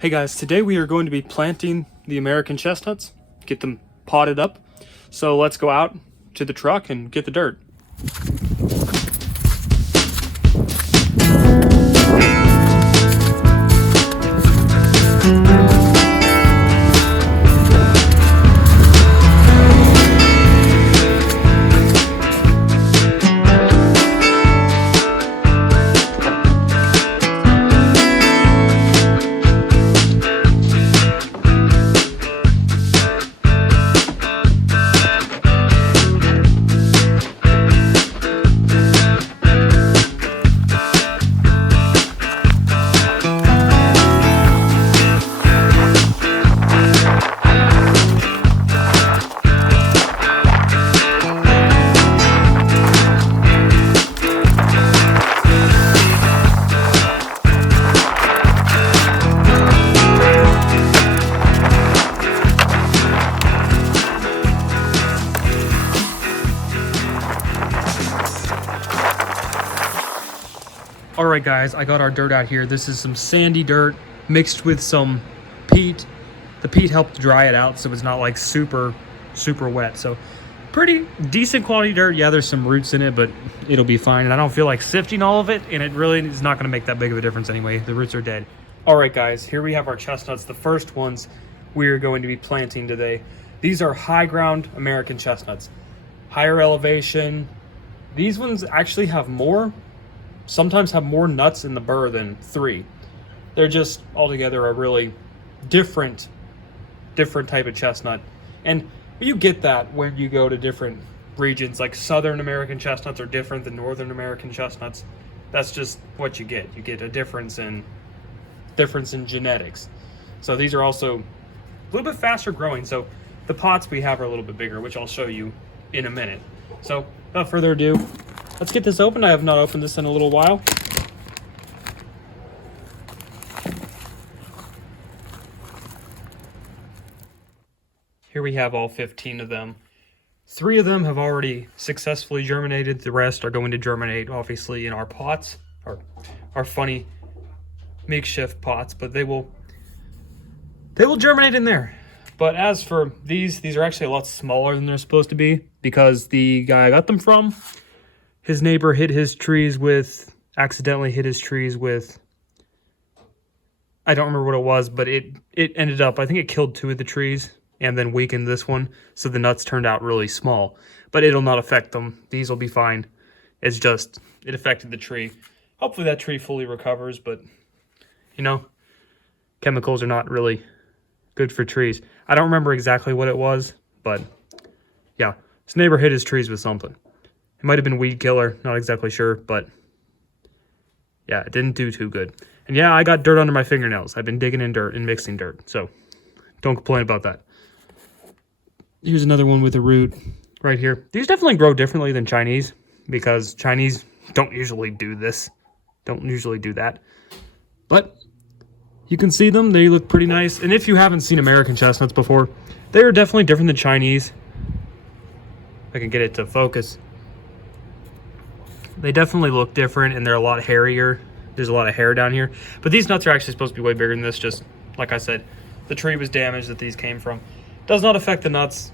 Hey guys, today we are going to be planting the American chestnuts, get them potted up. So let's go out to the truck and get the dirt. Alright guys, I got our dirt out here. This is some sandy dirt mixed with some peat. The peat helped dry it out so it's not like super wet. So pretty decent quality dirt. Yeah, there's some roots in it, but it'll be fine. And I don't feel like sifting all of it, and it really is not going to make that big of a difference anyway. The roots are dead. Alright guys, here we have our chestnuts, the first ones we're going to be planting today. These are high ground American chestnuts. Higher elevation. These ones actually have sometimes have more nuts in the burr than 3. They're just altogether a really different type of chestnut. And you get that when you go to different regions, like Southern American chestnuts are different than Northern American chestnuts. That's just what you get. You get a difference in genetics. So these are also a little bit faster growing. So the pots we have are a little bit bigger, which I'll show you in a minute. So without further ado, let's get this open. I have not opened this in a little while. Here we have all 15 of them. 3 of them have already successfully germinated. The rest are going to germinate, obviously, in our pots, our funny makeshift pots, but they will germinate in there. But as for these are actually a lot smaller than they're supposed to be, because the guy I got them from, his neighbor accidentally hit his trees with, I don't remember what it was, but it ended up, I think it killed 2 of the trees and then weakened this one. So the nuts turned out really small, but it'll not affect them. These will be fine. It's just, it affected the tree. Hopefully that tree fully recovers, but you know, chemicals are not really good for trees. I don't remember exactly what it was, but yeah, his neighbor hit his trees with something. It might have been weed killer, not exactly sure, but yeah, it didn't do too good. And yeah, I got dirt under my fingernails. I've been digging in dirt and mixing dirt, so don't complain about that. Here's another one with a root right here. These definitely grow differently than Chinese, because Chinese don't usually do this. Don't usually do that. But you can see them. They look pretty nice. And if you haven't seen American chestnuts before, they are definitely different than Chinese. If I can get it to focus. They definitely look different, and they're a lot hairier. There's a lot of hair down here. But these nuts are actually supposed to be way bigger than this. Just like I said, the tree was damaged that these came from. Does not affect the nuts.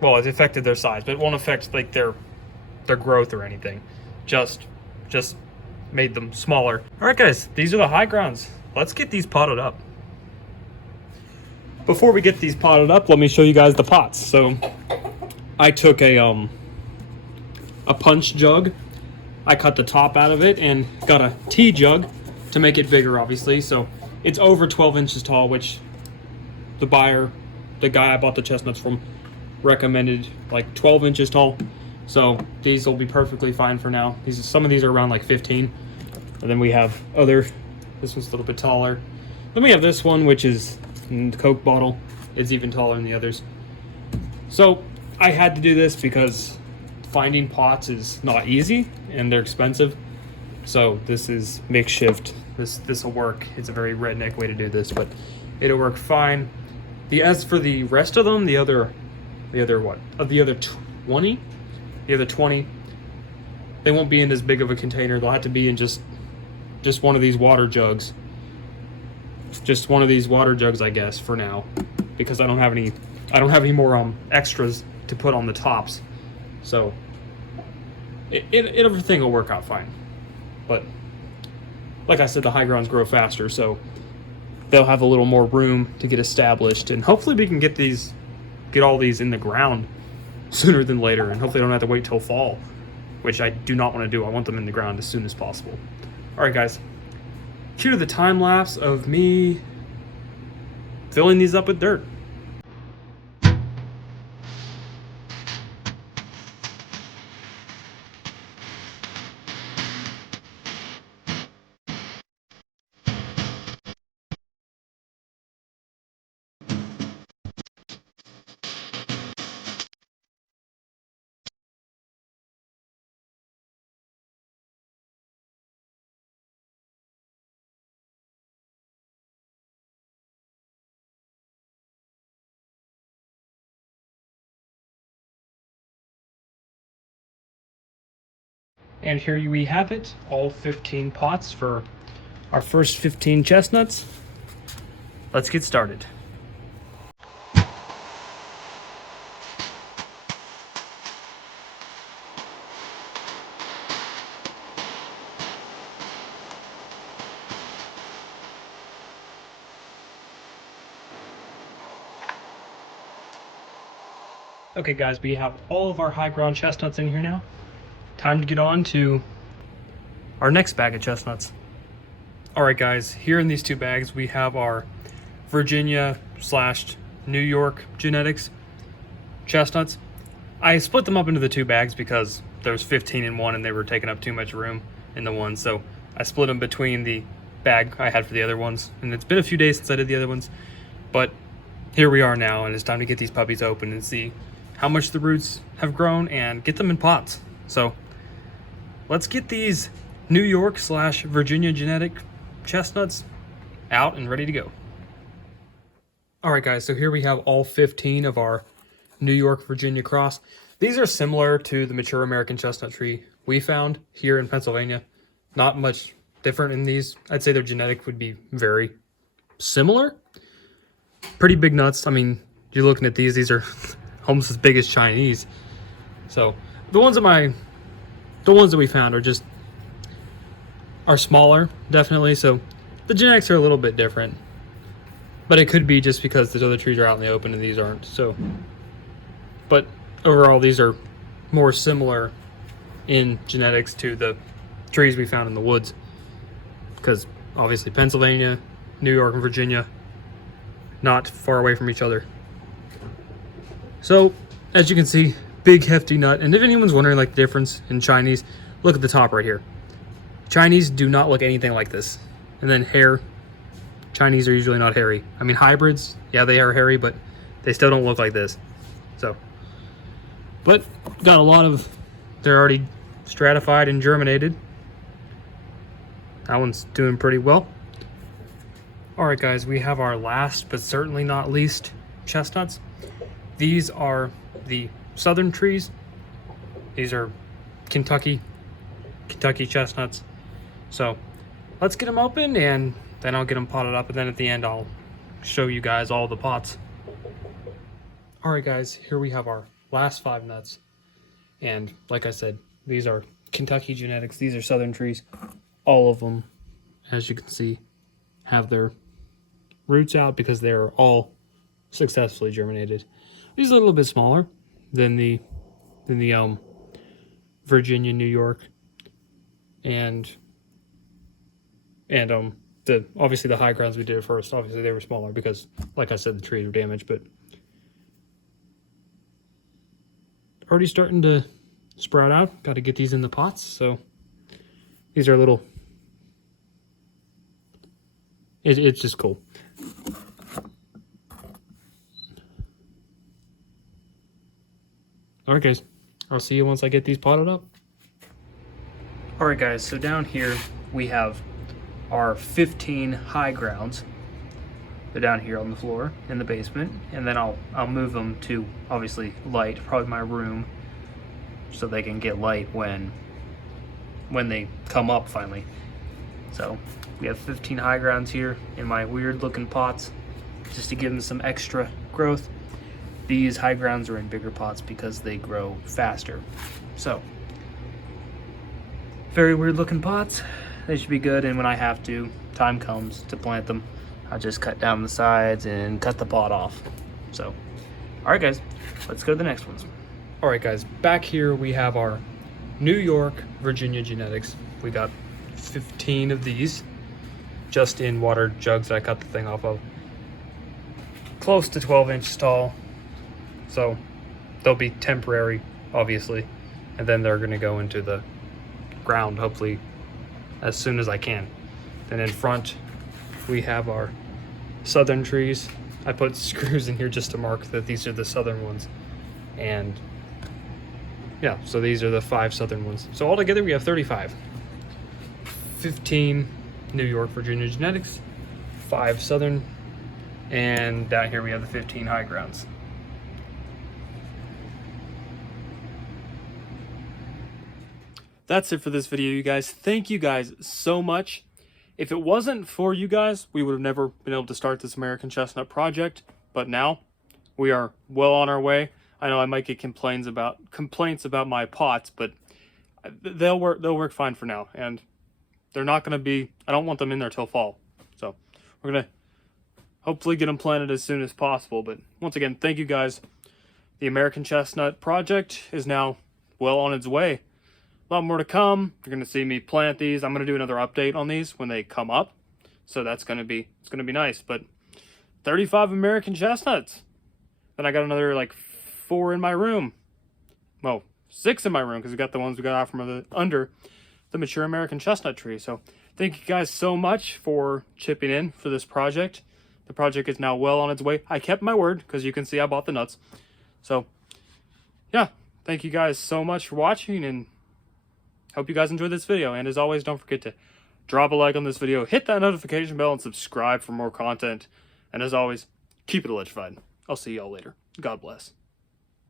Well, it affected their size, but it won't affect like their growth or anything. Just made them smaller. All right, guys, these are the high grounds. Let's get these potted up. Before we get these potted up, let me show you guys the pots. So I took a punch jug. I cut the top out of it and got a tea jug to make it bigger, obviously. So it's over 12 inches tall, which the guy I bought the chestnuts from, recommended like 12 inches tall. So these will be perfectly fine for now. Some of these are around like 15. And then we have this one's a little bit taller. Then we have this one, which is the Coke bottle. It's even taller than the others. So I had to do this because finding pots is not easy and they're expensive. So this is makeshift. This will work. It's a very redneck way to do this, but it'll work fine. As for the rest of them, the other 20, they won't be in as big of a container. They'll have to be in just one of these water jugs. just one of these water jugs, I guess, for now, because I don't have any more extras to put on the tops. So everything will work out fine. But like I said, the high grounds grow faster, so they'll have a little more room to get established, and hopefully we can get all these in the ground sooner than later, and hopefully I don't have to wait till fall, which I do not want to do. I want them in the ground as soon as possible. All right, guys, cue to the time lapse of me filling these up with dirt. And here we have it, all 15 pots for our first 15 chestnuts. Let's get started. Okay guys, we have all of our high ground chestnuts in here now. Time to get on to our next bag of chestnuts. All right guys, here in these two bags we have our Virginia/New York genetics chestnuts. I split them up into the two bags because there was 15 in one and they were taking up too much room in the one, so I split them between the bag I had for the other ones. And it's been a few days since I did the other ones, but here we are now, and it's time to get these puppies open and see how much the roots have grown and get them in pots. So let's get these New York/Virginia genetic chestnuts out and ready to go. All right guys, so here we have all 15 of our New York Virginia cross. These are similar to the mature American chestnut tree we found here in Pennsylvania. Not much different in these. I'd say their genetic would be very similar. Pretty big nuts. I mean, you're looking at these are almost as big as Chinese. So the ones that we found are smaller, definitely. So the genetics are a little bit different, but it could be just because those other trees are out in the open and these aren't. So, but overall, these are more similar in genetics to the trees we found in the woods, because obviously Pennsylvania, New York, and Virginia, not far away from each other. So as you can see, big hefty nut. And if anyone's wondering like the difference in Chinese, look at the top right here. Chinese do not look anything like this. And then hair, Chinese are usually not hairy. I mean, hybrids, yeah, they are hairy, but they still don't look like this. So, but got a lot of, they're already stratified and germinated. That one's doing pretty well. All right guys, we have our last but certainly not least chestnuts. These are the southern trees. These are Kentucky chestnuts. So let's get them open and then I'll get them potted up, and then at the end I'll show you guys all the pots. All right guys, here we have our last 5 nuts. And like I said, these are Kentucky genetics. These are southern trees. All of them, as you can see, have their roots out because they're all successfully germinated. These are a little bit smaller than the Virginia, New York, and obviously the high grounds we did at first. Obviously they were smaller because, like I said, the trees were damaged, but already starting to sprout out. Got to get these in the pots. So these are little. It's just cool. All right, guys. I'll see you once I get these potted up. All right, guys. So down here we have our 15 high grounds. They're down here on the floor in the basement, and then I'll move them to obviously light, probably my room, so they can get light when they come up finally. So We have 15 high grounds here in my weird looking pots, just to give them some extra growth. These high grounds are in bigger pots because they grow faster. So, very weird looking pots. They should be good, and when I have to, time comes to plant them, I'll just cut down the sides and cut the pot off. So, all right guys, let's go to the next ones. All right guys, back here we have our New York, Virginia genetics. We got 15 of these, just in water jugs that I cut the thing off of. Close to 12 inches tall. So they'll be temporary, obviously. And then they're gonna go into the ground, hopefully, as soon as I can. Then in front, we have our southern trees. I put screws in here just to mark that these are the southern ones. And yeah, so these are the 5 southern ones. So altogether we have 35. 15 New York, Virginia genetics, 5 southern, and down here we have the 15 high grounds. That's it for this video, you guys. Thank you guys so much. If it wasn't for you guys, we would have never been able to start this American Chestnut project, but now we are well on our way. I know I might get complaints about my pots, but they'll work fine for now, and they're not going to be, I don't want them in there till fall. So we're going to hopefully get them planted as soon as possible. But once again, thank you guys. The American Chestnut project is now well on its way. A lot more to come. You're going to see me plant these. I'm going to do another update on these when they come up. So it's going to be nice. But 35 American Chestnuts. Then I got another like 4 in my room. Well, 6 in my room, because we got the ones we got out from under the mature American Chestnut tree. So thank you guys so much for chipping in for this project. The project is now well on its way. I kept my word, because you can see I bought the nuts. So yeah, thank you guys so much for watching, and hope you guys enjoyed this video. And as always, don't forget to drop a like on this video, hit that notification bell, and subscribe for more content. And as always, keep it electrified. I'll see y'all later. God bless.